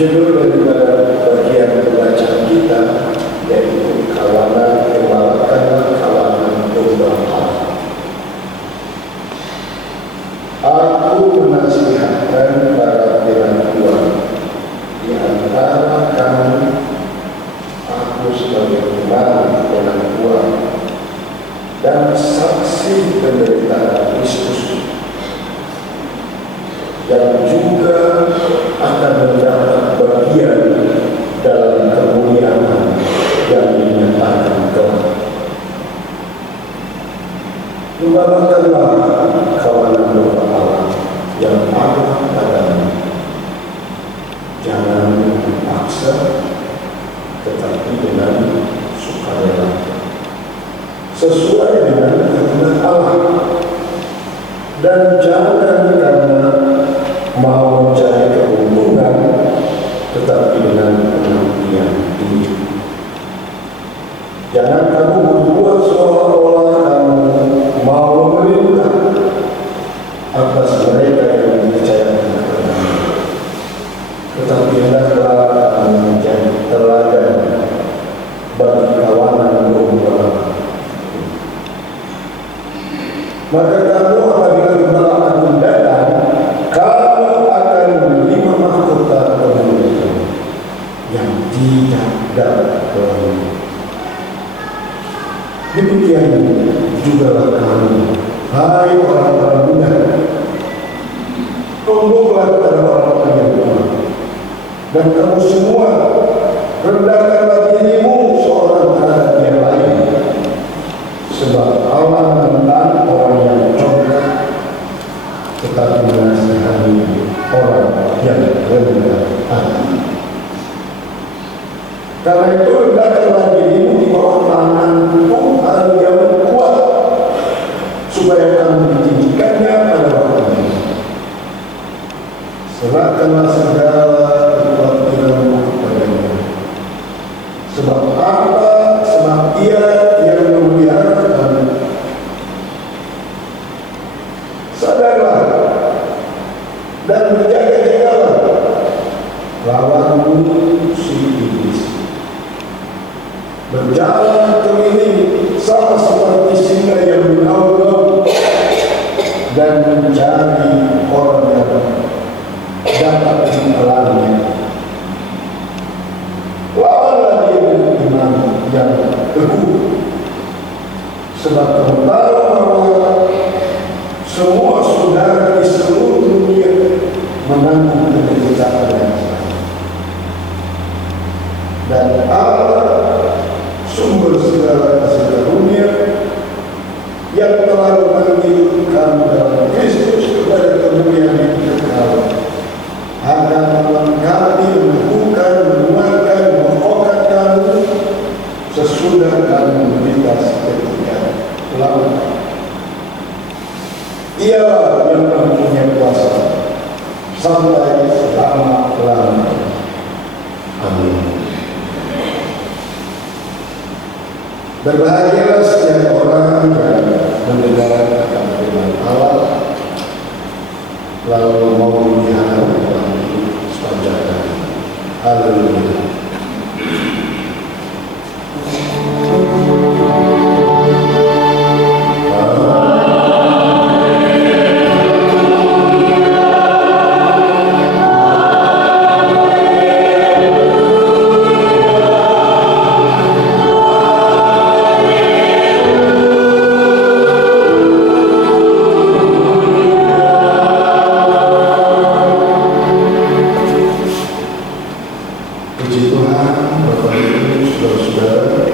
Judul daripada bagian pembacaan kita yaitu kawanan gembalakanlah kawanan domba Allah. Aku menasihatkan para pimpinan Tuhan di antara kamu, aku sebagai imam penangguhan dan saksi penderitaan Kristus, dan juga akan mendapat bagian dalam kemuliaan yang dinyatakan Tuhan. Gembalakanlah kawanan domba Allah yang ada padamu. Jangan dipaksa, tetapi dengan sukarela, sesuai dengan kehendak Allah, dan jangan karena mau mencari keuntungan, tetapi dengan pengertian ini. Jangan kamu berbuat seolah-olah kamu mau memerintah atas mereka yang dipercayakan kepadamu, tetapi hendaklah kamu menjadi teladan bagi kawanan domba. Maka kamu apabila gembala agung datang, kamu akan menerima mahkota kemuliaan yang tidak dapat berhenti. Demikian jugalah kamu, hai orang-orang muda, tunduklah kepada orang-orang yang tua, dan kamu semua rendahkanlah dirimu seorang terhadap yang lain, sebab Allah menentang orang yang congkak, tetapi menasihani orang yang rendah hati. Karena itu rendahkanlah dirimu di bawah tangan Tuhan yang kuat, supaya kamu ditinggikannya pada waktunya. Serahkanlah segala kekhawatiranmu kepadanya, sebab Ia yang memelihara kamu. Sadarlah dan berjaga-jagalah, lawanmu si iblis berjalan keliling sama seperti singa yang mengaum dan mencari orang yang dapat ditelannya. Lawanlah dia dengan iman yang teguh, sebab kamu tahu bahwa semua saudara di seluruh dunia menanggung penderitaan yang sama. Dan Allah, sumber segala kasih karunia, yang telah memanggil kamu dalam Kristus kepada kemuliaan yang kekal, akan melengkapi, meneguhkan, menguatkan, mengokohkan kamu sesudah kamu menderita seketika lama. Ia yang mempunyai kuasa sampai selama-lamanya. Amin. Berbahagialah setiap orang yang mendengar akan firman Allah, lalu mau melihara dalam hidup sepanjang hari. Haleluya. Puji Tuhan, Bapak Ibu, saudara-saudara,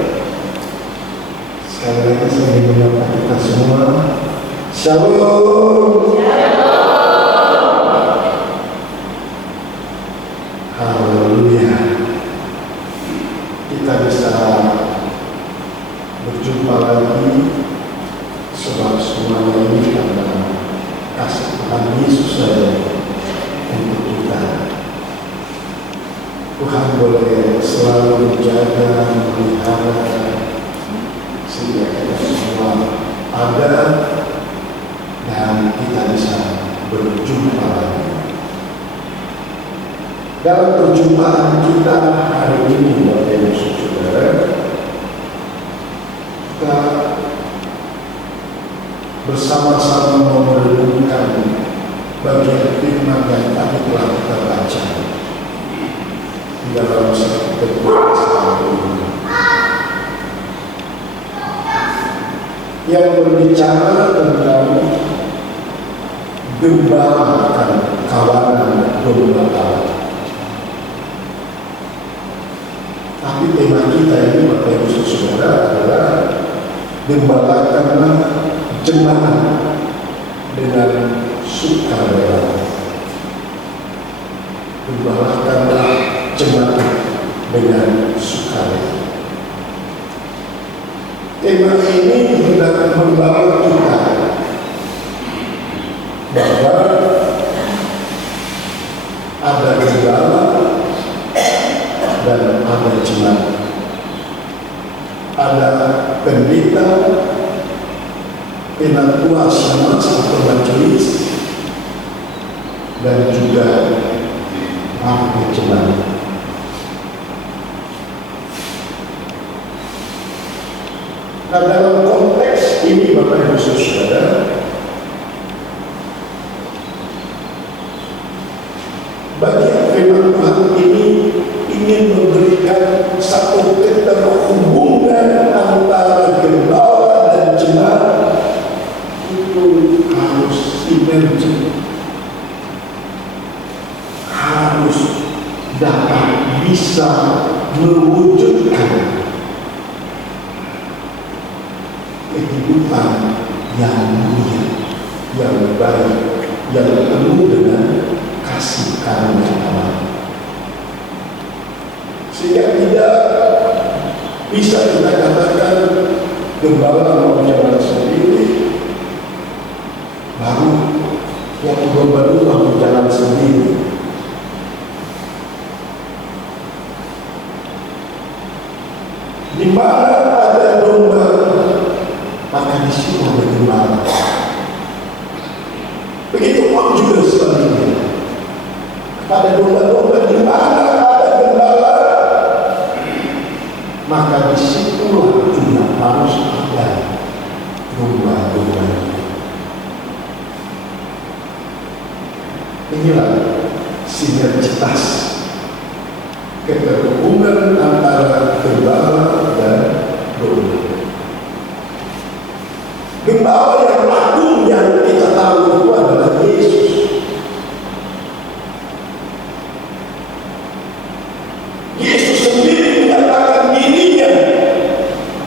sekali lagi saya ingin menyapa kita semua. Shalom. Haleluya. Kita bisa berjumpa lagi sebab semuanya ini karena kasih Tuhan Yesus saja untuk kita. Tuhan boleh selalu menjaga, memelihara, sehingga kita semua ada dan kita bisa berjumpa lagi. Dalam perjumpaan kita hari ini, Bapak Ibu Saudara, kita bersama-sama merenungkan bagian firman yang tadi telah kita baca di dalam satu Petrus yang berbicara tentang gembala dan kawanan domba Allah. Tapi tema kita ini, Bapak Ibu Saudara, adalah gembalakanlah jemaat dengan sukarela. Gembalakanlah jemaat dengan sukarela. Tema ini hendak membawa kita bahwa ada gembala dan ada jemaat, ada pendeta, penatua syamats atau majelis, dan juga ada jemaat. Nah, dalam konteks ini Bapak Ibu Saudara, bagian firman Tuhan ini ingin memberikan satu keterhubungan antara gembala dan jemaat. Itu harus sinergi, harus dapat bisa mewujudkan kehidupan yang mulia, yang baik, yang penuh dengan kasih karunia Allah. Sehingga tidak bisa kita katakan gembala mau jalan sendiri, baru yang baru mau jalan sendiri. Di mana ada domba, maka di situ ada gembala. Begitu pun juga sebaliknya. Pada domba-domba di mana ada gembala, maka disitulah juga harus ada domba-domba. Inilah sinergitas keterhubungan antara gembala dan domba. Gembala yang agung yang kita tahu itu adalah Yesus. Yesus sendiri menyatakan dirinya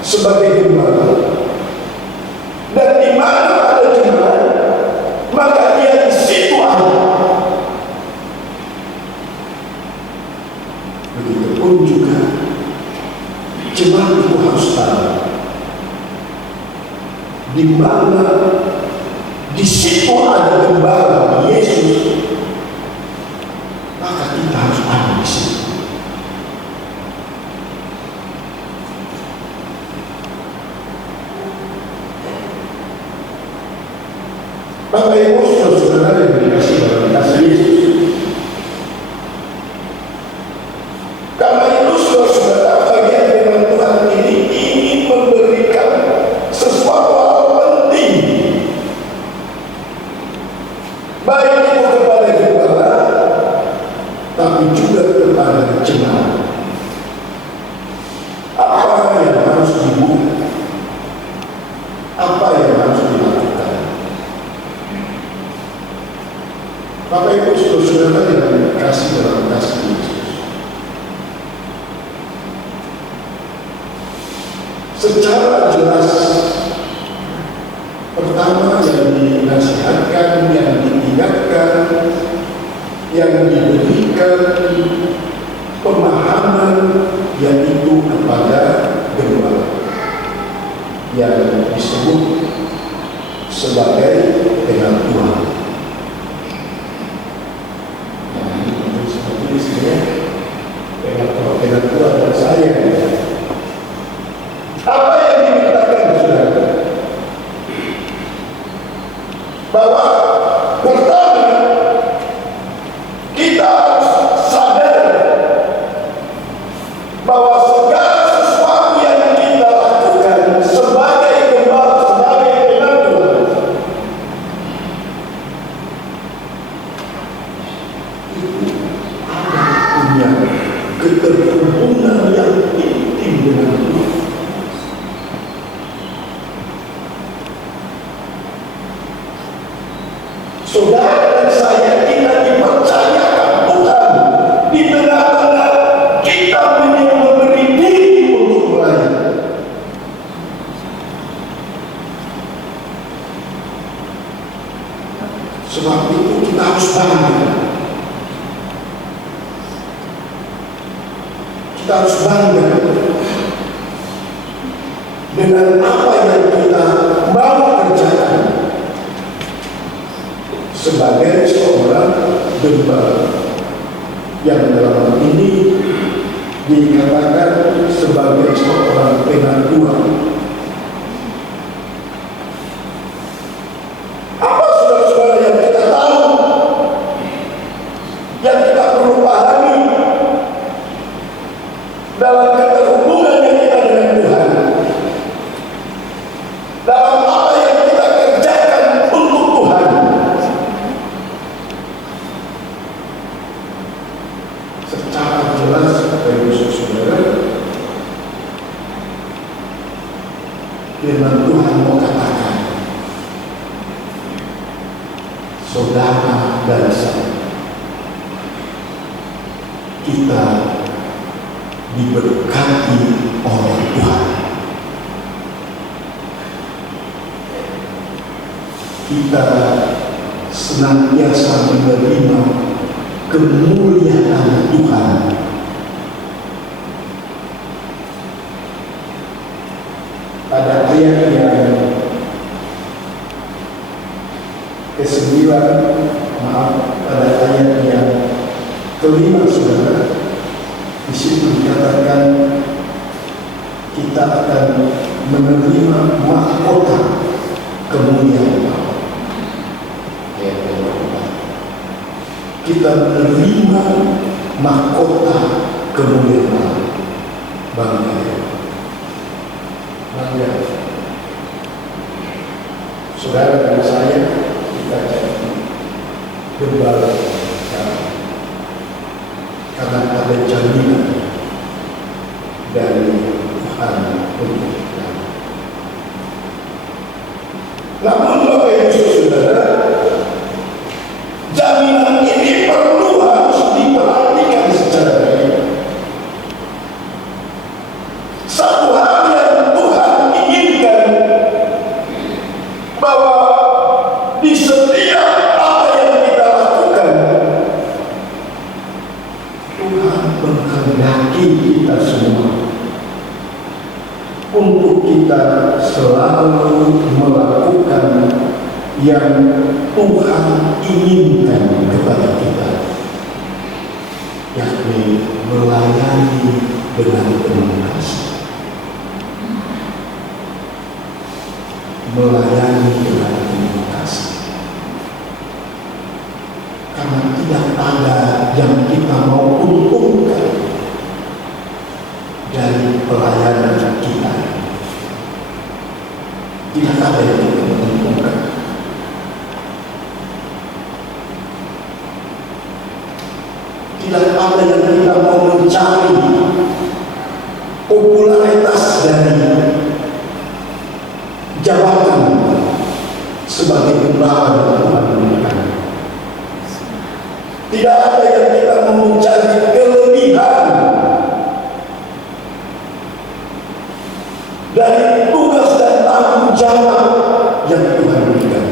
sebagai gembala. Dan di mana ada jemaat, maka dia di situ ada. Begitupun juga jemaat itu harus tahu di mana di situ ada gembala Yesus, maka kita harus ada di situ. Bapak Ibu Saudara yang dikasihi dalam kasih Yesus, karena itu saudara, bagian firman Tuhan ini ingin memberikan sesuatu hal penting, baik itu kepada gembala, tapi juga kepada jemaat. Apa yang harus dibuat? Apa yang harus dilakukan? Bapak Ibu Saudara yang dikasihi dalam kasih Yesus, secara jelas pertama yang dinasihatkan, yang diingatkan, yang diberikan pemahaman, yaitu kepada gembala yang disebut sebagai penatua. Penatua dan saya. Apa yang dimintakan saudara? Bahwa pertama kita harus sadar itu ada punya keterhubungan yang intim dengan Tuhan. Saudara dan saya, kita dipercayakan Tuhan di tengah-tengah kita memberi diri untuk melayani. Sebab itu kita harus bangga. Kita harus bangga dengan apa yang kita mau kerjakan sebagai seorang gembala yang dalam hal ini dikatakan sebagai seorang pengaduan. Apa saudara-saudara yang kita tahu, yang kita perlu pahami dalam keterhubungan yang kita dengan Tuhan, dalam apa yang kita kerjakan untuk Tuhan? Secara jelas, saudara, firman Tuhan mau katakan, saudara dan saya, kita diberkati oleh Tuhan. Kita senantiasa menerima kemuliaan Tuhan. Pada ayat yang ke-9, pada ayat yang ke-5, saudara, di situ dikatakan kita akan menerima mahkota kemuliaan Allah. Kita menerima mahkota kemuliaan Allah. Bangga. Saudara dan saya, kita jadi gembala karena ada jaminan dari Tuhan untuk kita. Namun Bapak Ibu Saudara, jaminan ini perlu harus diperhatikan secara baik. Satu hal yang Tuhan inginkan, bahwa di setiap apa yang kita lakukan, Tuhan menghendaki kita semua untuk kita selalu melakukan yang Tuhan inginkan kepada kita, yakni melayani dengan penuh kasih, melayani dengan penuh kasih. Karena tidak ada yang kita mau untungkan dari pelayanan kita. Tidak ada yang kita menguntungkan. Tidak ada yang kita mau mencari popularitas dari jabatan sebagai gembala yang Tuhan berikan. Tidak ada yang kita mau mencari kelebihan dari tugas dan tanggung jawab yang Tuhan berikan.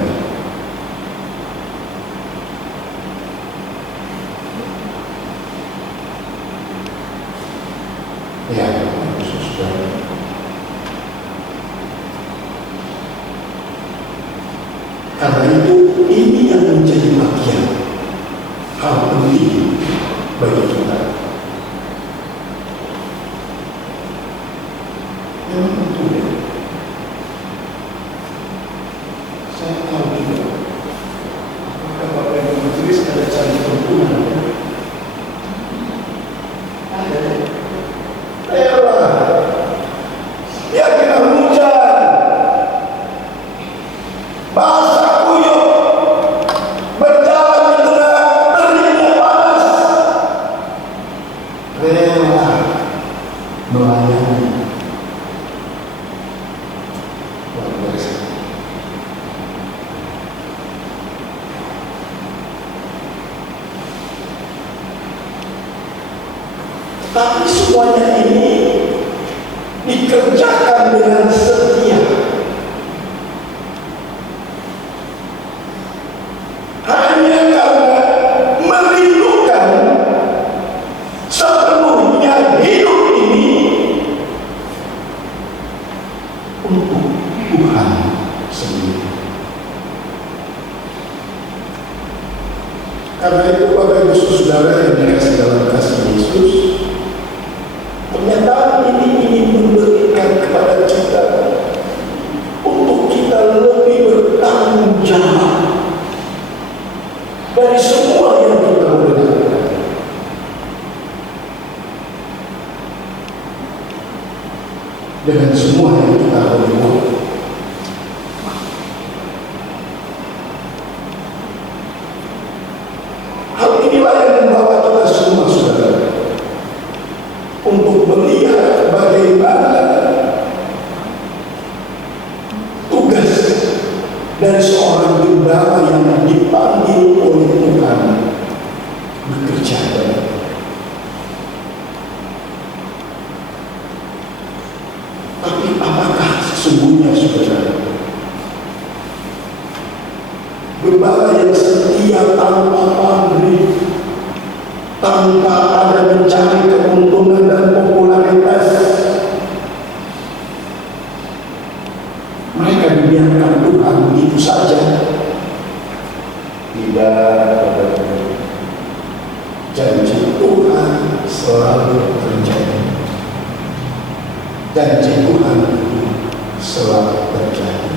Ya, saudara. Karena itu, ini yang menjadi bagian hal penting bagi kita. Memang tentu ya. Saya tahu juga. Apakah Bapak Ibu Majelis ada cari perhubungan? Ada. Ayolah. Ya kita hujan. Basah kuyup. Berjalan di tengah teriknya panas. Tapi semuanya ini dikerjakan dengan setia. Hanya karena merindukan sepenuhnya hidup ini untuk Tuhan sendiri. Karena itu Bapak Ibu Saudara yang dikasih dalam kasih Yesus, pernyataan ini ingin memberikan kepada kita untuk kita lebih bertanggung jawab dari semua yang kita lakukan. Dengan semua yang kita lakukan. Hal inilah yang membawa kita semua, saudara, untuk melihat bagaimana tugas dari seorang gembala yang dipanggil oleh Tuhan bekerja. Tapi apakah sesungguhnya, saudara, gembala yang setia tanpa pamrih, tanpa ada mencari keuntungan dan popularitas, mereka dibiarkan Tuhan begitu saja? Tidak. Janji Tuhan selalu terjadi. Janji Tuhan itu selalu terjadi.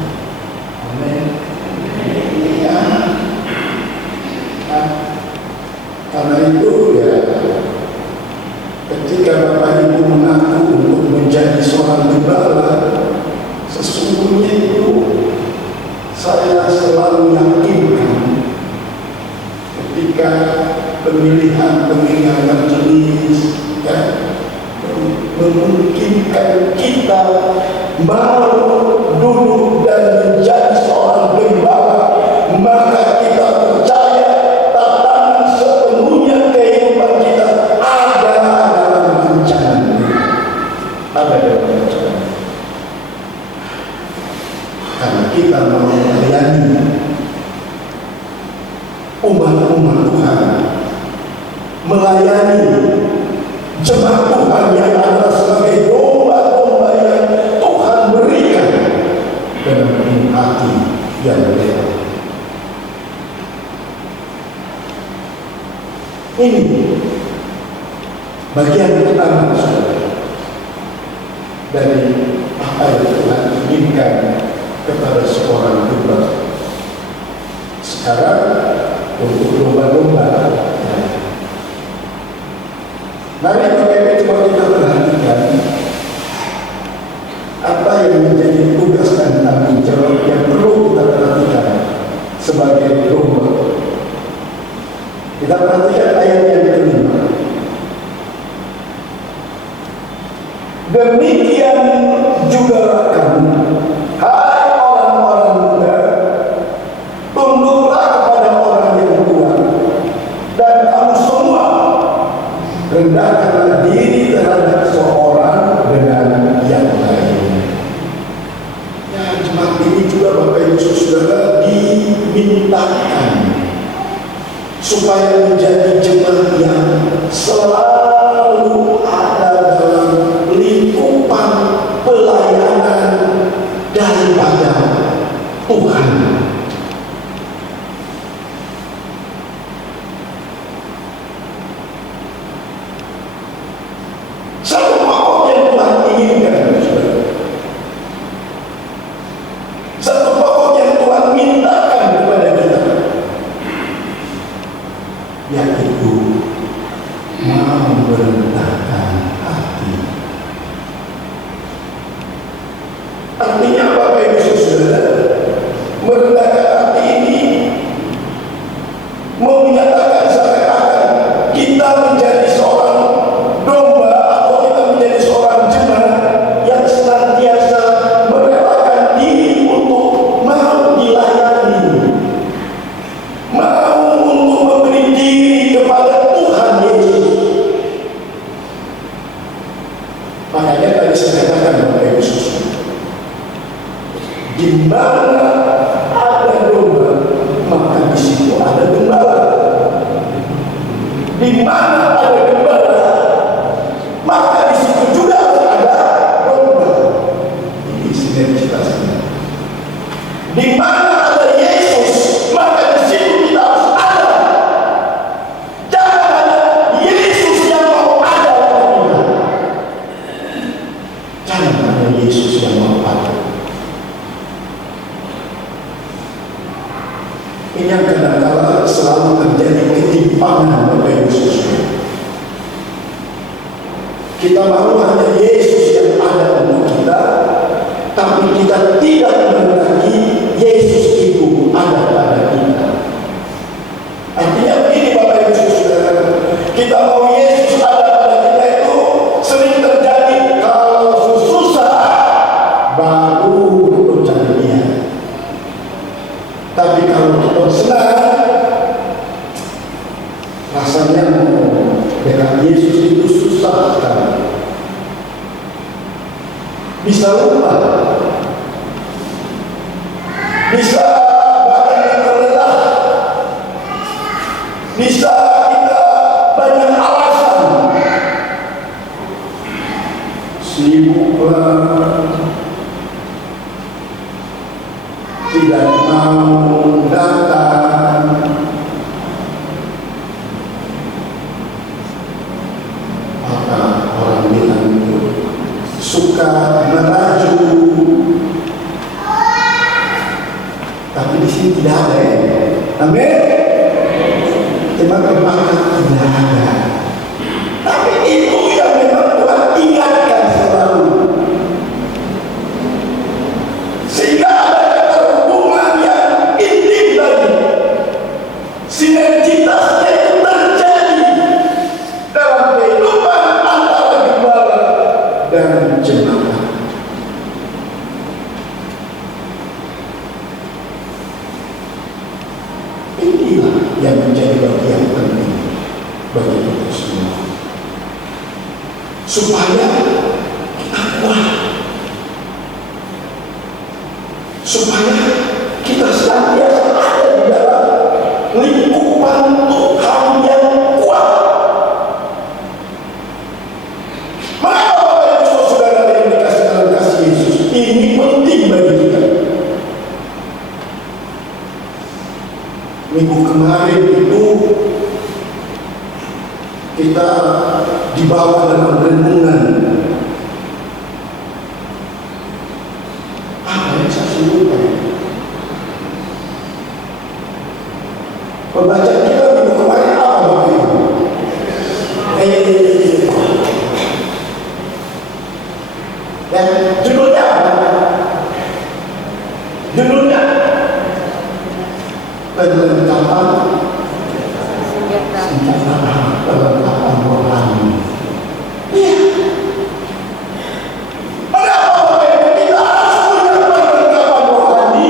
Amin. Ya. Karena itu ya, ketika Bapak Ibu mengaku untuk menjadi seorang gembala, sesungguhnya itu saya selalu yakinkan ketika pemilihan majelis ya, memungkinkan kita mau duduk dan menjadi seorang gembala, maka kita percaya tatanan sepenuhnya kehidupan kita ada dalam rancangan, ada dalam rancangan. Karena kita mau melayani umat-umat Tuhan, melayani jemaat Tuhan yang adalah sebagai domba-domba yang Tuhan berikan dengan penuh hati yang rela. Ini bagian pertama, saudara, dari apa yang Tuhan inginkan kepada seorang gembala. Sekarang untuk domba-domba, mari Bapak Ibu coba kita perhatikan apa yang menjadi tugas dan tanggung jawab yang perlu kita perhatikan sebagai domba. Kita perhatikan ayat yang kelima. Demikian juga kamu, hai orang-orang muda, tunduklah kepada orang yang tua, dan kamu semua rendahkanlah diri terhadap seorang dengan yang lain. Ya, jemaat ini juga Bapak Ibu Saudara dimintakan supaya menjadi jemaat yang selalu ada dalam lingkupan pelayanan daripada Tuhan. Satu pokok yang Tuhan inginkan, satu pokok yang Tuhan mintakan kepada kita, yaitu mau merendahkan hati. Artinya Bapak Ibu Saudara, merendahkan hati ini menyatakan seakan-akan kita menjadi seorang domba atau kita menjadi seorang jemaat yang senantiasa merelakan diri untuk mau dilayani, mau untuk memberi diri kepada Tuhan Yesus. saudara selalu terjadi ketimpangan Bapak Ibu Saudara. Kita mau hanya Yesus yang ada untuk kita, tapi kita tidak mengenali Yesus itu ada pada kita. Artinya begini Bapak Ibu Saudara, kita mau Yesus ada pada kita itu sering terjadi kalau susah baru mencari Dia. Tapi kalau kita senang, rasanya dekat Yesus itu susah sekali. Bisa lupa, bisa badan kita lelah, bisa kita banyak alasan, sibuklah, tidak mau datang. Maka orang bilang itu suka melaju, tapi di sini tidak ada ya. Amin. Tebak-tebakan tidak ada. Tapi itu yang memang Tuhan ingatkan selalu. Sehingga ada hubungan yang intim lagi. Sinergitasnya itu terjadi dalam kehidupan antara gembala dan jemaat. Inilah yang menjadi bagian penting bagi kita semua, supaya kita kuat, supaya kita senantiasa ada di dalam lingkupan Tuhan yang kuat. Mengapa Bapak Ibu Saudara yang dikasih dalam kasih Yesus ini penting bagi kita? Minggu kemarin itu kita dibawa dalam renungan. Apa yang saya sebutkan? Pembacaan kita minggu kemarin apa Bapak Ibu? Ya, judulnya apa? Judulnya perlengkapan senjata, perlengkapan rohani. Iya. Mengapa kita harus punya perlengkapan rohani?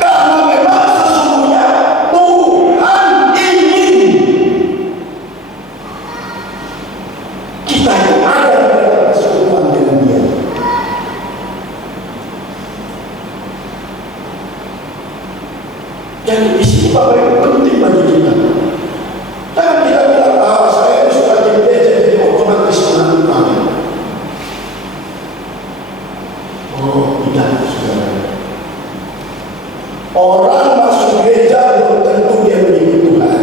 Karena memang sesungguhnya Tuhan ingin kita yang ada dalam persekutuan dengan Dia. Jadi di sini Bapak Ibu penting bagi kita. Jangan kita bilang, saya sudah di gereja jadi otomatis menentukan. Oh tidak, saudara. Orang masuk gereja belum tentu dia mengikuti Tuhan.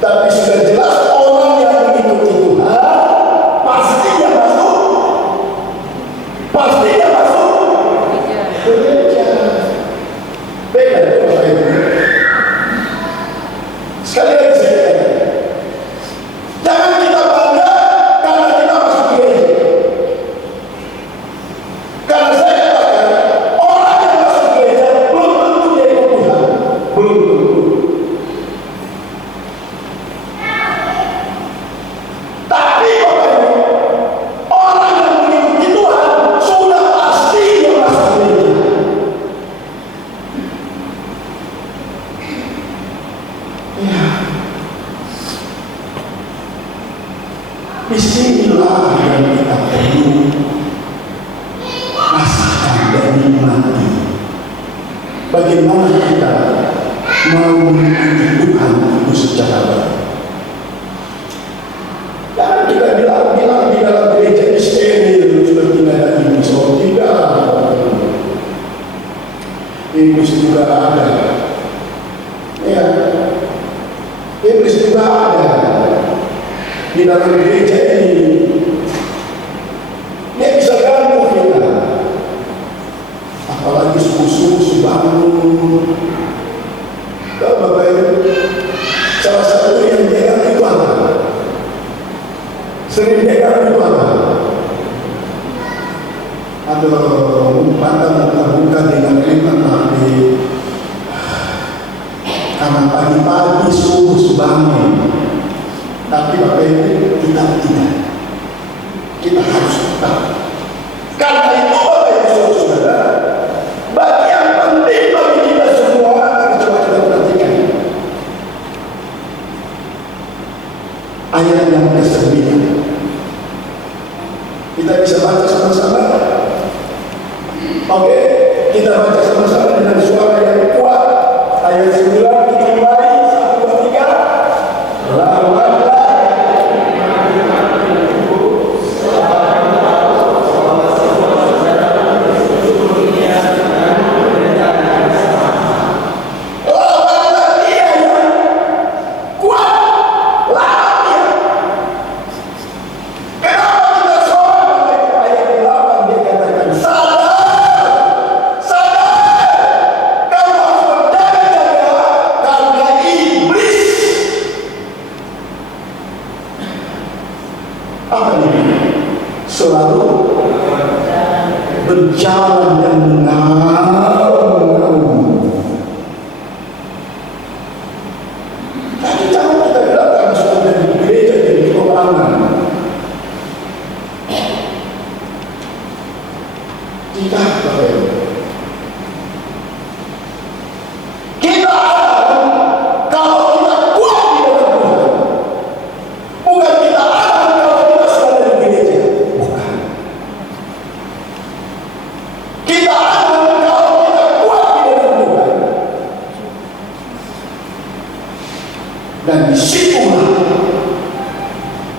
Tapi sudah jelas orang yang mengikuti Tuhan pasti dia masuk. Pasti dia masuk gereja. Beda itu Bapak Ibu. Sekali lagi saya katakan, jangan kita bangga karena kita masuk gereja. Karena saya katakan, orang yang masuk gereja belum tentu dia ikut Tuhan. Belum tentu. Tapi Bapak Ibu, orang yang mengikuti Tuhan sudah pasti dia masuk gereja. Ya, disinilah yang kita perlu rasakan dan nikmati. Bagaimana kita mau mengikuti Tuhan itu secara baik. Jangan kita bilang di dalam gereja ini steril, sudah tidak ada ini, so tidak. Iblis juga ada. Ya. Iblis juga ada di dalam gereja ini. Dia bisa ganggu kita. Apalagi subuh-subuh makmur. Kalau Bapak Ibu, salah satu yang pegang itu apa? Sering pegang itu apa? Aduh, umpatan bukan dengan iman, tapi karena pagi-pagi subuh bangun. Tapi Bapak Ibu, kita tidak. Kita harus tetap. Karena itu Bapak Ibu Saudara, bagian penting bagi kita semua, coba kita perhatikan ayat yang ke-9. Kita bisa baca sama-sama. Oke, kita baca sama-sama dengan suara yang kuat. Ayat 9 kita mulai. 1, 2, 3. Lawanlah selalu berjalan dan mengaum. Tapi jangan kita datang sudah di gereja jadi perangan. Tidak, Bapak Ibu. Kita akan, kalau kita kuat di dalam Tuhan, bukan kita akan kalau kita sudah di gereja. Kita akan kalau kita kuat di dalam Tuhan. Dan disitulah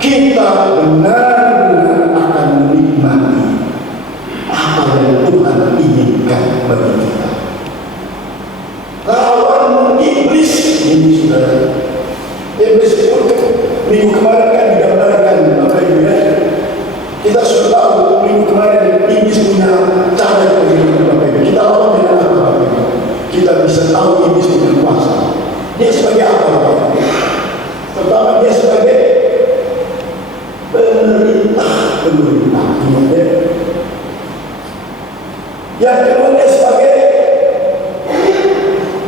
kita benar-benar akan menikmati apa yang Tuhan inginkan bagi kita. Lawan iblis ini saudara. Iblis itu minggu kemarin kan digambarkan Bapak Ibu ya. Kita sudah tahu minggu kemarin iblis punya cara bagaimana Bapak Ibu. Kita lawan dengan apa Bapak Ibu? Kita bisa tahu iblis punya kuasa. Dia sebagai apa Bapak Ibu? Pertama dia sebagai pemerintah. Yang kedua dia sebagai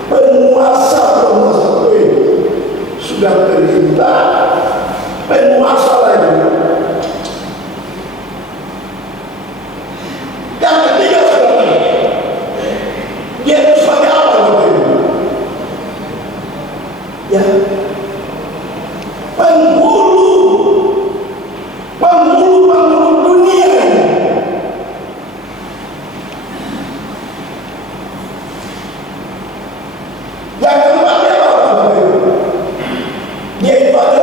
penguasa. Sudah perintah, penguasa lagi. Yang ketiga saudara, dia itu sebagai apa Bapak Ibu? Ya, penghulu dunia ini. Yang keempat dia apa Bapak Ibu? Dia itu adalah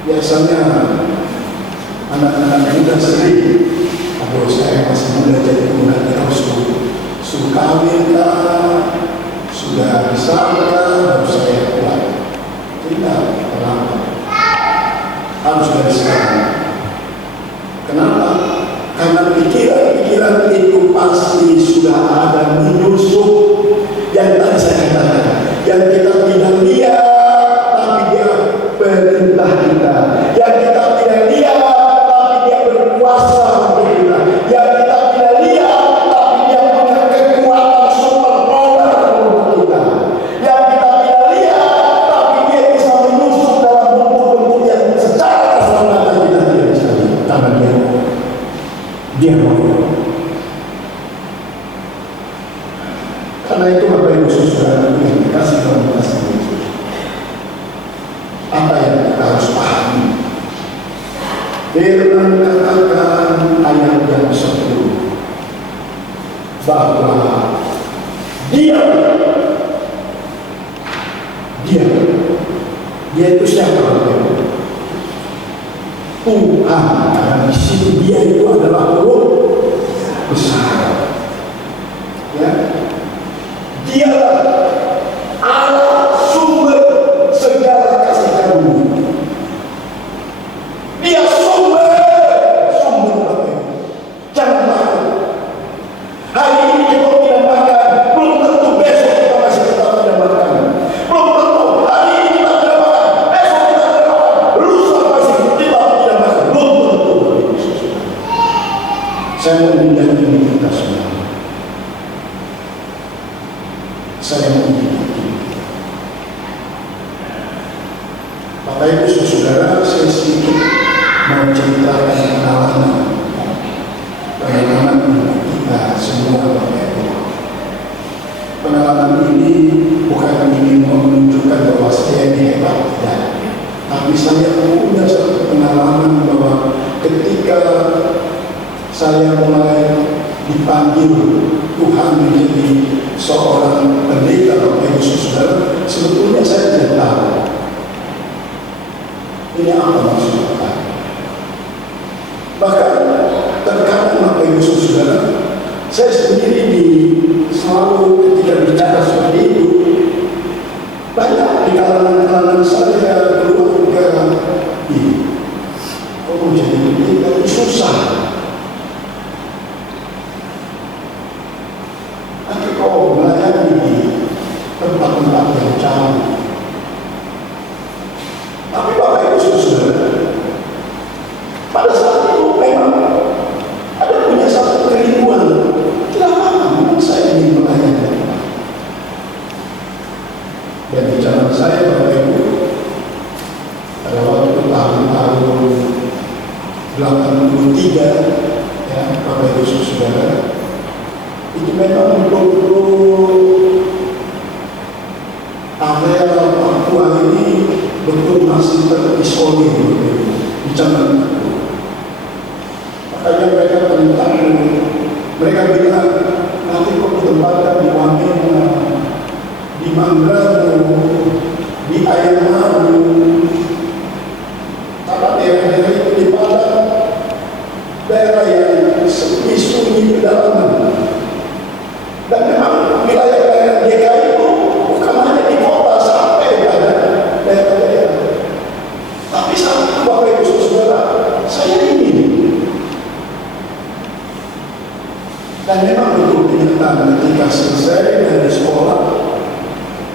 Biasanya anak-anak muda sering, aduh saya masih muda jadi muda terus sudah kawin kah, sudah besar kah, baru saya pulang. Tidak, kenapa? Harus dari sekarang. Kenapa? Karena pikiran-pikiran itu pasti sudah ada menyusup yang tadi saya katakan, yang kita tidak lihat tapi dia perintah kita, yang kita tidak lihat tapi dia berkuasa untuk kita, yang kita tidak lihat tapi dia punya kekuatan super power untuk kita, yang kita tidak lihat tapi dia bisa menyusup dalam bentuk-bentuk yang secara keselamatan kita tidak bisa lihat, karena dia mau. Karena itu Bapak Ibu Saudara yang dikasih dalam kasih Yesus, apa yang kita harus pahami? Firman katakan ayat yang 10 bahwa dia itu siapa? Tuhan. Karena di sini dia itu adalah huruf besar. Ya. Dialah Allah sumber segala kasih karunia. Dia sumber Bapak. Jangan takut. Hari ini kita tidak makan, belum tentu besok kita masih tetap tidak makan. Belum tentu hari ini kita tidak makan, besok kita tidak makan, lusa masih kita tidak makan. Belum tentu. Saya mengingat ini kita semua. Saya mengingat. Bapak Ibu Saudara, saya sedikit menceritakan pengalaman kita semua Bapak Ibu. Pengalaman ini bukan ingin menunjukkan bahwa saya ini hebat, tidak. Tapi saya punya satu pengalaman bahwa ketika saya mulai dipanggil Tuhan menjadi seorang pendeta Bapak Ibu Saudara, sebetulnya saya tidak tahu ini apa maksudnya. Bahkan terkadang Bapak Ibu Saudara, saya sendiri selalu ketika bicara seperti itu, banyak di kalangan saya keluarga ini, kalau jadi pendeta itu susah. Nanti kau melayani di tempat-tempat yang jauh. Tapi Bapak Ibu Saudara, pada saat itu memang ada punya satu kerinduan. Kenapa? Memang saya ingin melayani. Dan di zaman saya Bapak Ibu, pada waktu tahun 83, ya Bapak Ibu Saudara, itu memang betul-betul area Papua ini betul masih terisolir di zaman itu. Makanya mereka tentang, mereka bilang nanti kok ditempatkan di Wamena, di Manggano, di Ayamaru, karena daerah-daerah itu di Padang, daerah yang sepi sunyi pedalaman. Dan memang wilayah DKI itu bukan hanya di kota sampai pada daerah-daerah. Tapi saat itu Bapak Ibu Saudara, saya ingin. Dan memang betul kenyataan ketika selesai dari sekolah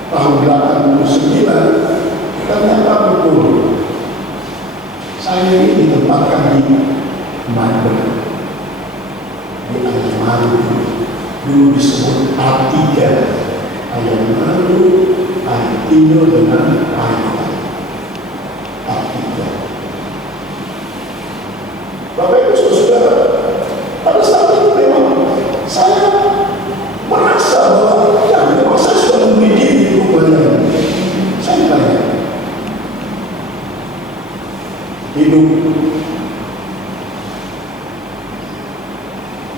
tahun 89, ternyata betul saya ini ditempatkan di Mandar, di Ayamaru. Dulu disebut A3, Ayamaru, Aitino dengan Ayamaru. A3. Bapak Ibu Saudara, pada saat itu memang saya merasa bahwa ya memang saya sudah memiliki rupanya. Saya tanya, hidup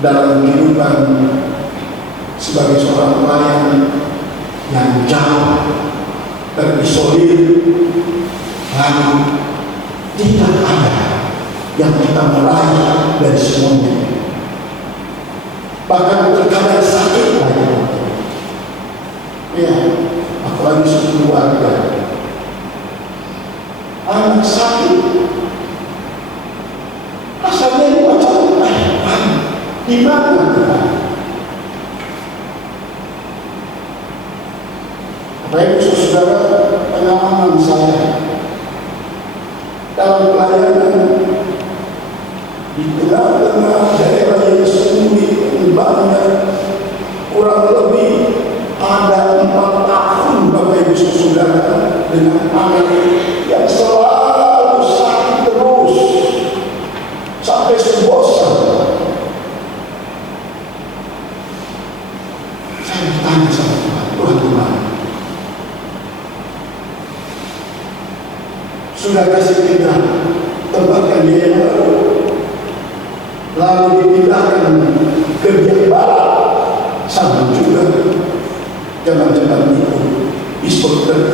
dalam kehidupan sebagai seorang pelayan yang jauh, terisolir, lalu Tidak ada yang kita meraih dari semuanya. Bahkan terkadang sakit lagi. Ya, apalagi keluarga. Anak sakit. Asalnya ini macam di mana kita? Baik saudara, pengalaman saya dalam pelayanan di tengah-tengah daerah yang sulit banyak, kurang lebih ada 4 tahun Bapak Ibu saudara dengan anak yang selalu sakit terus sampai bosan. Saya bertanya sama Tuhan, Tuhan gimana? Sudah kasih kita tempatkan dia yang baru, lalu dipindahkan ke bagian barat, sama juga zaman-zaman itu isoter.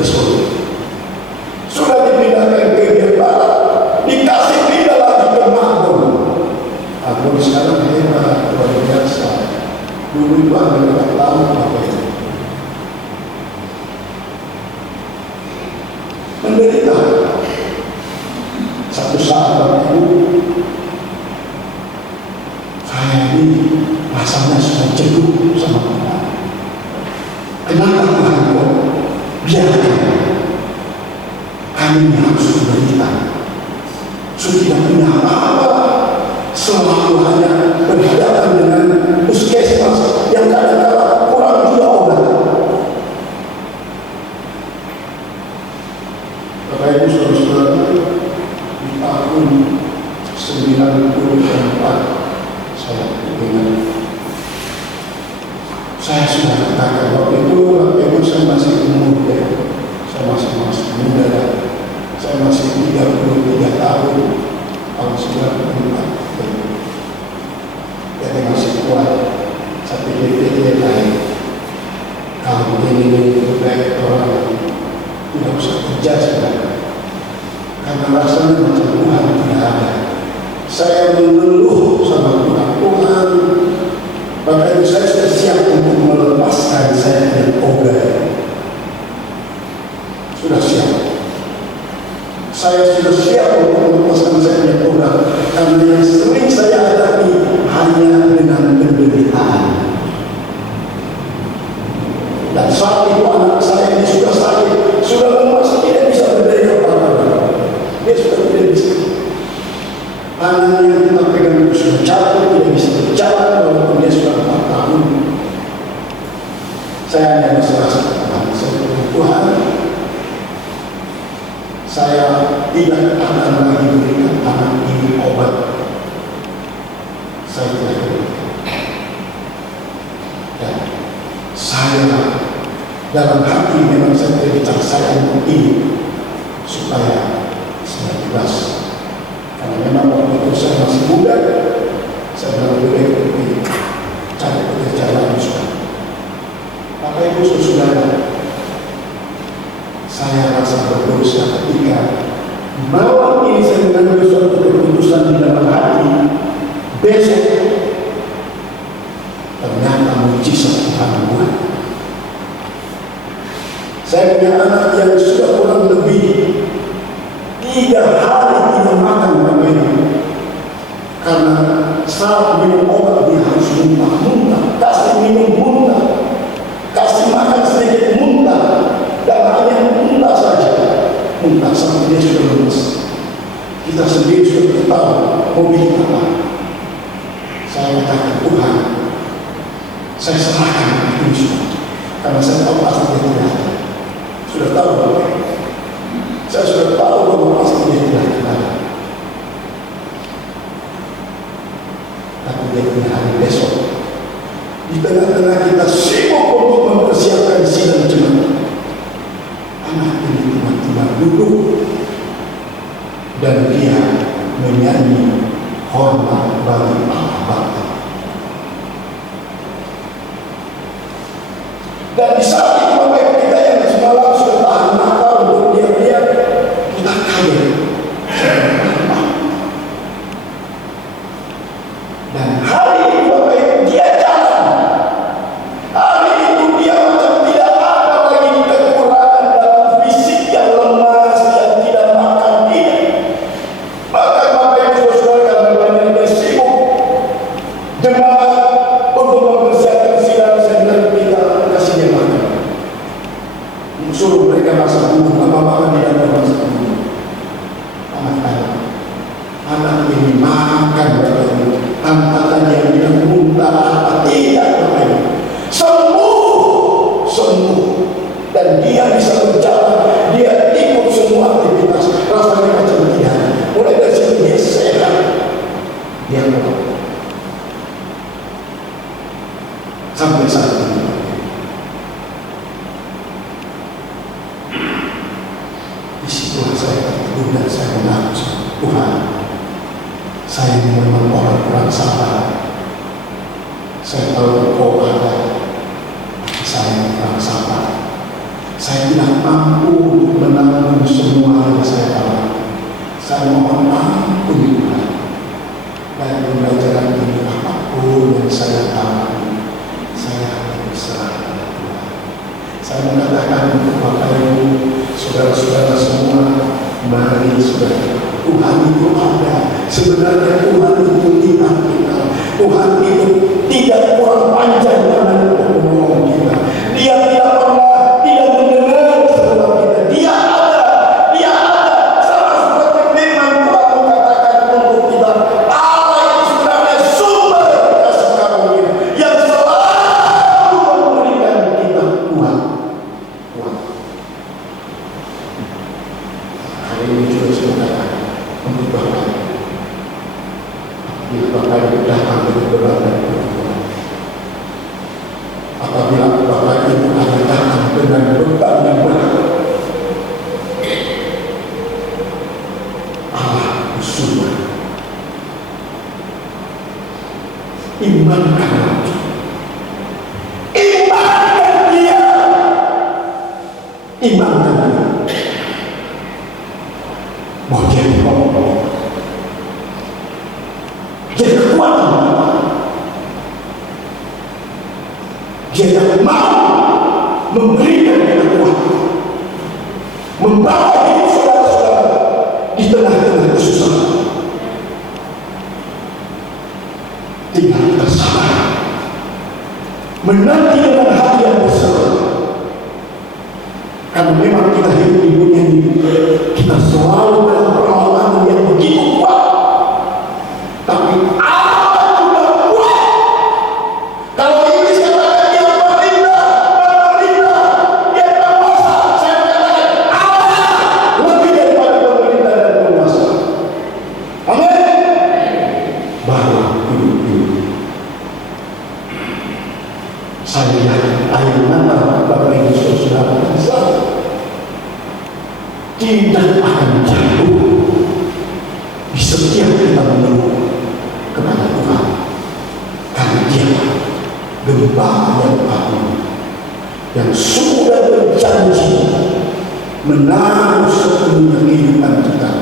Sudah dipindahkan ke bagian barat, dikasih pindah lagi ke Magon. Aku sekarang hebat, luar biasa. Dulu itu ada berapa tahun apa itu? Menderita. Satu saat Bapak Ibu, saya ini rasanya sudah jenuh sama Tuhan. Kenapa Tuhan kok biarkan kami harus menderita? Sudah tidak punya apa-apa, selalu hanya berhadapan dengan puskesmas yang kadang-kadang kurang juga obat. Bapak Ibu saudara, di tahun 94 saya ingat, saya sudah katakan waktu itu saya masih muda, saya masih muda, saya masih 33 tahun, tahun 94, jadi masih kuat. Saya pikir lain, kalau begini baik orang tidak usah kerja sudah, karena rasanya macam Tuhan tidak ada. Saya mengeluh sama Tuhan, Bapak Ibu, saya sudah siap untuk melepaskan saya dari obat. Sudah siap. Saya sudah siap untuk melepaskan saya dari obat, karena yang sering saya hadapi hanya dengan penderitaan. Dan saat itu anak saya ini sudah sakit, sudah lemas, tidak bisa berdiri apa-apa. Dia sudah tidak bisa. Tangan yang kita pegang itu sudah jatuh, tidak bisa berjalan walaupun dia sudah 4 tahun. Saya hanya berserah kepada Tuhan. Saya tidak akan lagi berikan anak ini obat. Saya tidak berikan. Dan saya dalam hati memang saya berbicara saya untuk ini supaya saya bebas. Karena memang waktu itu saya masih muda, saya boleh pergi cari pekerjaan juga. Bapak Ibu saudara, saya rasa berdosa ketika malam ini saya mengambil suatu keputusan di dalam hati. Besok ternyata mujizat Tuhan buat. Saya punya anak yang sudah kurang lebih 3 hari tidak makan Bapak Ibu, karena saat minum obat dia harus muntah, kasih minum muntah, kasih makan sedikit muntah, dan hanya muntah saja, muntah sampai dia sudah lemas. Kita sendiri sudah tahu mau bikin apa. Saya katakan Tuhan, saya serahkan itu semua, karena saya tahu pasti dia tidak ada. Sudah tahu Bapak, saya sudah tahu bahwa pasti dia tidak ada. Tapi dia punya hari besok. Di tengah-tengah kita sibuk untuk mempersiapkan sidang jemaat, anak ini tiba-tiba duduk dan dia menyanyi hormat bagi Allah Bapa. Dan di saat itu Bapak Ibu kita yang semalam sudah tahan mata untuk diam-diam, kita kaget. Tuhan, saya memang orang kurang sabar. Saya tahu Engkau ada, saya kurang sabar. Saya tidak mampu menanggung semua yang saya alami. Saya mohon ampun Tuhan. Dan pembelajaran ini apapun yang saya alami, saya akan berserah kepada Tuhan. Saya mengatakan untuk Bapak Ibu, saudara-saudara semua, mari saudara, Tuhan itu ada. Sebenarnya Tuhan itu tidak kita. Tuhan itu tidak kurang panjang tangan untuk menolong kita. Dia tidak pernah tidak mendengar seruan kita. Dia ada. Dia ada. Sama seperti firman Tuhan mengatakan untuk kita, Allah itu sebenarnya sumber kasih karunia yang selalu memberikan kita kuat. Hari ini juga saya katakan untuk Bapak, bila Bapak itu datang dengan berat dan perjuangan, apabila Bapak itu akan datang dengan beban yang berat, Allah bersumber. Imankan lagi, imankan Dia, imankan Dia. Mau jadi apa? Jadi kekuatan apa? Dia yang mau memberikan kita kekuatan, membawa hidup saudara-saudara di tengah-tengah kesusahan. Tinggal kita sabar, menanti dengan hati yang berserah. Karena memang kita hidup di dunia ini, kita selalu dalam perlawanan yang begitu kuat. Tapi Allah juga kuat. Kalau Iblis katakan dia pemerintah, dia penguasa, saya katakan Allah lebih daripada pemerintah dan penguasa. Amin. Baru hidup. Saya lihat air mata Bapak Ibu Saudara tidak akan jatuh di setiap kita menunggu kepada Tuhan, karena Dia Gembala yang agung yang sudah berjanji menaruh sepenuhnya kehidupan kita,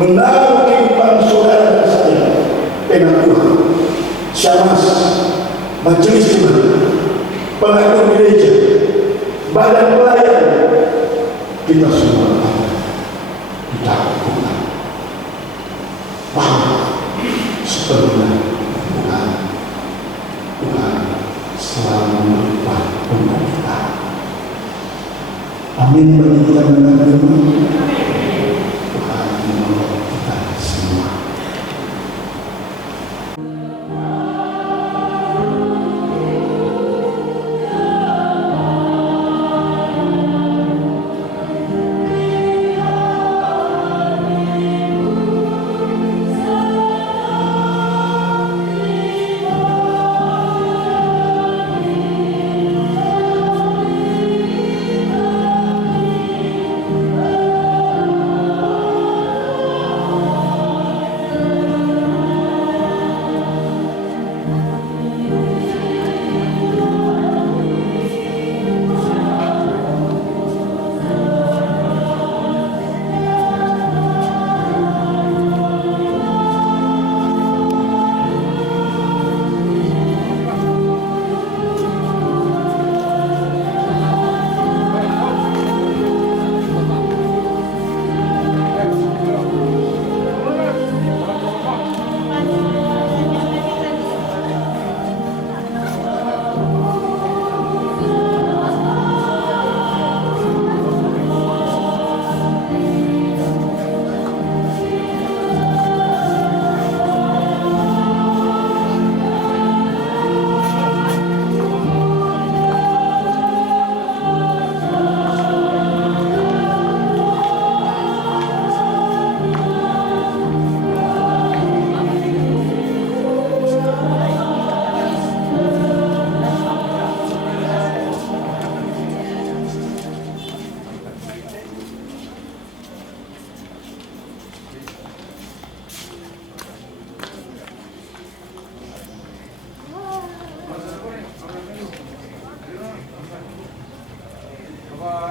menaruh kehidupan saudara dan saya dengan Tuhan. Syamas, majelis Tuhan, pengatur gereja, badan pelayan, kita semua ada di dalam Tuhan. Bahwa sepenuhnya Tuhan selalu berbuat untuk kita. Amin. Bagi kita mendengar firman Tuhan menolong kita semua.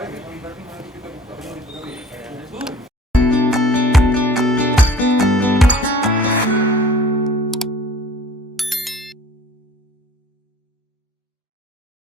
Berarti kita buka dulu.